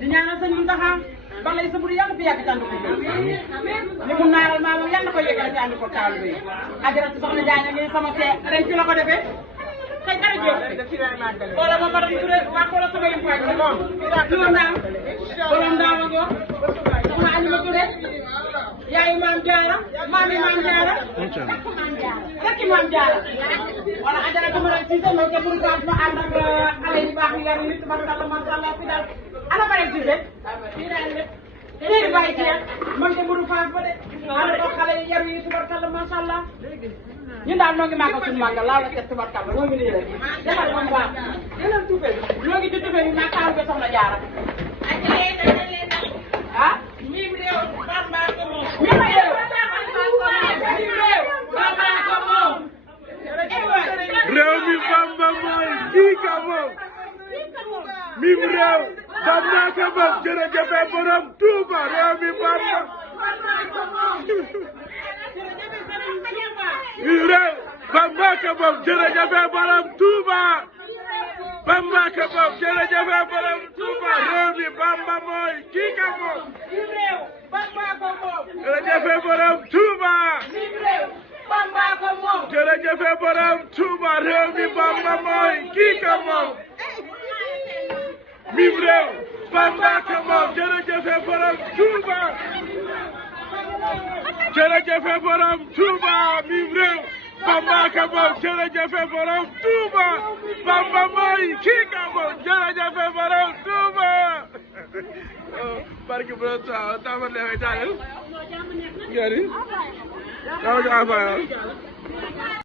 di ñaanal sëñ Mountakha balay sa buri yàlla fi yàgg tànn ko li mu naaral maamam yàlla ko yëgal ci ànd ko taal bi ajaratu soxna Jaañ ngi sama see ren ci la ko defee kay dara jóg wala ma madame Touré waa ko la sama yim faaj moom borom ndaam ak yow ma Alima Touré yaayu maam Jaara maami maam Jaara rekki maam Jaara wala ajaratu ma rek ci sama ke buru faaj ma ànd ak xale yu baax yi yar nit masalla masalla fi daal ana bare ci de léegi bàyyi ci man de buru faaj ba de ana ko xale yi yar yi tubarkalla masalla ñun daal noo ngi màggal suñu màggal laaw la cet tubarkalla noo ngi nii rek defal moom baax yeneen tuufe noo ngi ci tuufe bi maa taaru be soxna Jaara ah mim réew Bamba ko moom mim réew Bamba ko moom réew mi Bamba mooy kii ka moom mim réew Bamba ko moom jërëjëf borom Touba réew mi Bamba mim réew Bamba ko moom jërëjëf borom Touba Bamba ko moom jërëjëf borom Touba réew mi Bamba mooy kii ka moom jërëjëf borom Touba jërëjëf borom Touba réew mi Bamba mooy kii ka moom mim réew Bamba ko moom jërëjëf borom Touba jërëjëf borom Touba mim réew Bamba ko moom jërëjëf borom Touba Bamba mooy kii ka moom jërëjëf borom Touba barke borom Touba tama leway talel ngari